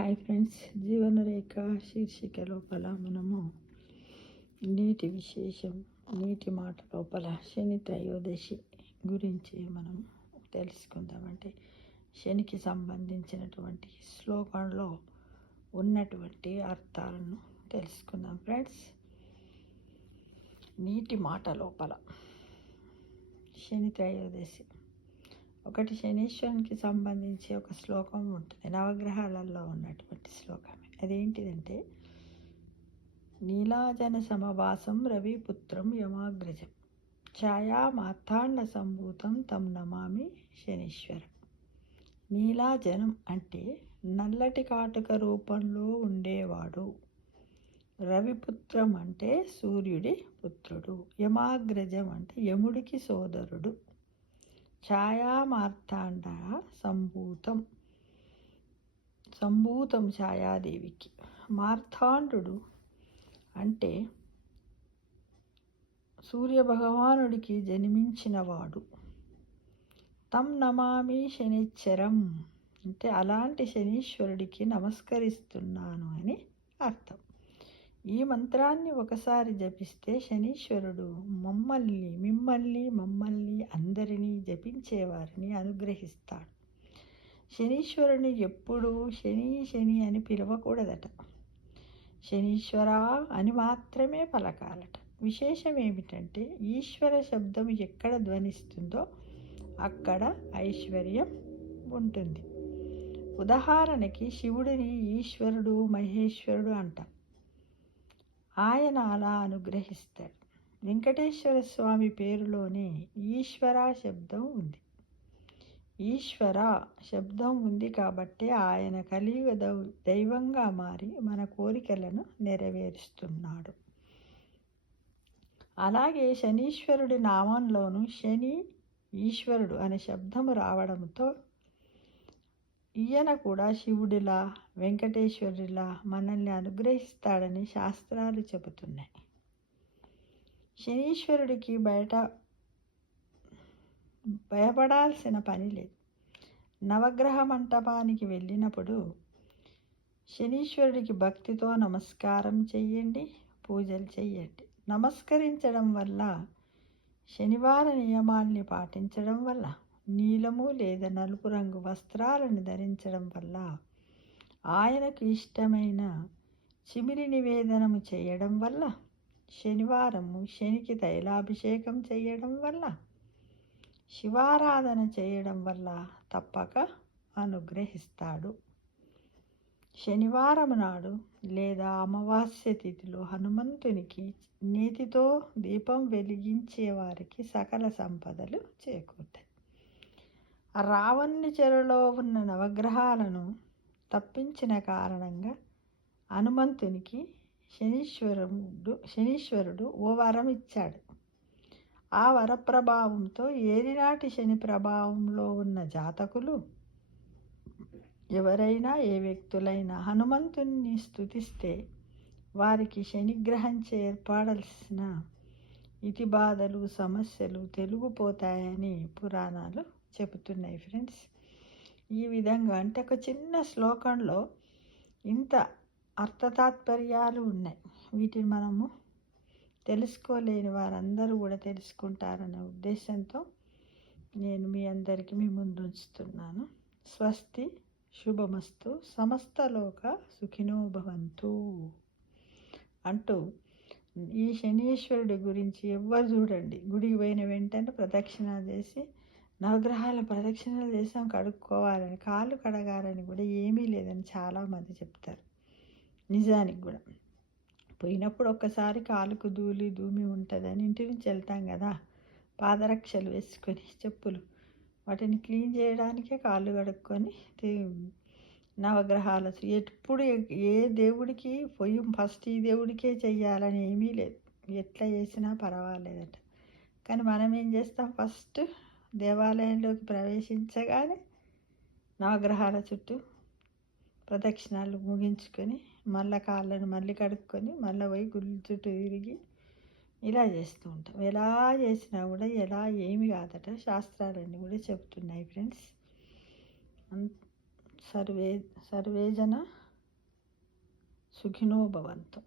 Hi friends, జీవనరేఖ శీర్షిక లోపల మనము నీటి విశేషం, నీటి మాట లోపల శని త్రయోదశి గురించి మనం తెలుసుకుందామంటే శనికి సంబంధించినటువంటి శ్లోకంలో ఉన్నటువంటి అర్థాలను తెలుసుకుందాం ఫ్రెండ్స్. నీటి మాట లోపల శని త్రయోదశి ఒకటి శనీశ్వరునికి సంబంధించి ఒక శ్లోకం ఉంటుంది, నవగ్రహాలలో ఉన్నటువంటి శ్లోకమే. అదేంటిదంటే, నీలాజన సమవాసం రవిపుత్రం యమాగ్రజం ఛాయా మార్తాండ సంభూతం తం నమామి శనీశ్వరం. నీలాజనం అంటే నల్లటి కాటుక రూపంలో ఉండేవాడు. రవిపుత్రం అంటే సూర్యుడి పుత్రుడు. యమాగ్రజం అంటే యముడికి సోదరుడు. ఛాయా మార్తాండ సంభూతం ఛాయాదేవికి. మార్తాండు అంటే సూర్యభగవానుడికి జన్మించినవాడు. తం నమామి శనిశ్చరం అంటే అలాంటి శనీశ్వరుడికి నమస్కరిస్తున్నాను అని అర్థం. ఈ మంత్రాన్ని ఒకసారి జపిస్తే శనీశ్వరుడు మిమ్మల్ని అందరినీ జపించేవారిని అనుగ్రహిస్తాడు. శనీశ్వరుని ఎప్పుడూ శని అని పిలవకూడదట, శనీశ్వర అని మాత్రమే పలకాలట. విశేషం ఏమిటంటే, ఈశ్వర శబ్దం ఎక్కడ ధ్వనిస్తుందో అక్కడ ఐశ్వర్యం ఉంటుంది. ఉదాహరణకి శివుడిని ఈశ్వరుడు, మహేశ్వరుడు అంటాం. ఆయన అలా అనుగ్రహిస్తాడు. వెంకటేశ్వర స్వామి పేరులోనే ఈశ్వర శబ్దం ఉంది. ఈశ్వర శబ్దం ఉంది కాబట్టి ఆయన కలియుగ దైవంగా మారి మన కోరికలను నెరవేరుస్తున్నాడు. అలాగే శనీశ్వరుడి నామంలోనూ శని, ఈశ్వరుడు అనే శబ్దము రావడంతో ఈయన కూడా శివుడిలా, వెంకటేశ్వరుడిలా మనల్ని అనుగ్రహిస్తాడని శాస్త్రాలు చెబుతున్నాయి. శనీశ్వరుడికి భయపడాల్సిన పని లేదు. నవగ్రహ మంటపానికి వెళ్ళినప్పుడు శనీశ్వరుడికి భక్తితో నమస్కారం చెయ్యండి, పూజలు చెయ్యండి. నమస్కరించడం వల్ల, శనివార నియమాల్ని పాటించడం వల్ల, నీలము లేదా నలుపు రంగు వస్త్రాలను ధరించడం వల్ల, ఆయనకు ఇష్టమైన చిమిరి నివేదనము చేయడం వల్ల, శనివారము శనికి తైలాభిషేకం చేయడం వల్ల, శివారాధన చేయడం వల్ల తప్పక అనుగ్రహిస్తాడు. శనివారం నాడు లేదా అమావాస్య తిథిలో హనుమంతునికి నేతితో దీపం వెలిగించే వారికి సకల సంపదలు చేకూరుతాయి. రావణుని చెరలో ఉన్న నవగ్రహాలను తప్పించిన కారణంగా హనుమంతునికి శనీశ్వరుడు ఓ వరం ఇచ్చాడు. ఆ వర ప్రభావంతో ఏలినాటి శని ప్రభావంలో ఉన్న జాతకులు ఎవరైనా, ఏ వ్యక్తులైనా హనుమంతుని స్తుతిస్తే వారికి శనిగ్రహంచే ఏర్పడాల్సిన ఇతి బాధలు, సమస్యలు తొలగిపోతాయని పురాణాలు చెబుతున్నాయి ఫ్రెండ్స్. ఈ విధంగా అంటే ఒక చిన్న శ్లోకంలో ఇంత అర్థతాత్పర్యాలు ఉన్నాయి. వీటిని మనము తెలుసుకోలేని వారందరూ కూడా తెలుసుకుంటారనే ఉద్దేశంతో నేను మీ అందరికీ మీ ముందు ఉంచుతున్నాను. స్వస్తి, శుభమస్తు, సమస్తలోక సుఖినో భవంతు అంటూ ఈ శనీశ్వరుడి గురించి ఎవ్వరు చూడండి, గుడికి పోయిన వెంటనే ప్రదక్షిణ చేసి, నవగ్రహాల ప్రదక్షిణలు చేసాం కడుక్కోవాలని, కాళ్ళు కడగాలని కూడా ఏమీ లేదని చాలామంది చెప్తారు. నిజానికి కూడా పోయినప్పుడు ఒక్కసారి కాలుకు ధూమి ఉంటుందని ఇంటి నుంచి వెళ్తాం కదా, పాదరక్షలు వేసుకొని చెప్పులు, వాటిని క్లీన్ చేయడానికే కాళ్ళు కడుక్కొని నవగ్రహాలు ఎప్పుడు ఏ దేవుడికి ఫస్ట్ ఈ దేవుడికే చెయ్యాలని ఏమీ లేదు, ఎట్లా చేసినా పర్వాలేదట. కానీ మనం ఏం చేస్తాం, ఫస్ట్ దేవాలయంలోకి ప్రవేశించగానే నవగ్రహాల చుట్టూ ప్రదక్షిణాలు ముగించుకొని మళ్ళీ కాళ్ళను మళ్ళీ కడుక్కొని మళ్ళీ పోయి గుళ్ళు చుట్టూ తిరిగి ఇలా చేస్తూ ఉంటాం. ఎలా చేసినా కూడా ఎలా ఏమి కాదట, శాస్త్రాలన్నీ కూడా చెప్తున్నాయి ఫ్రెండ్స్. సర్వేజన సుఖినో భవంతు.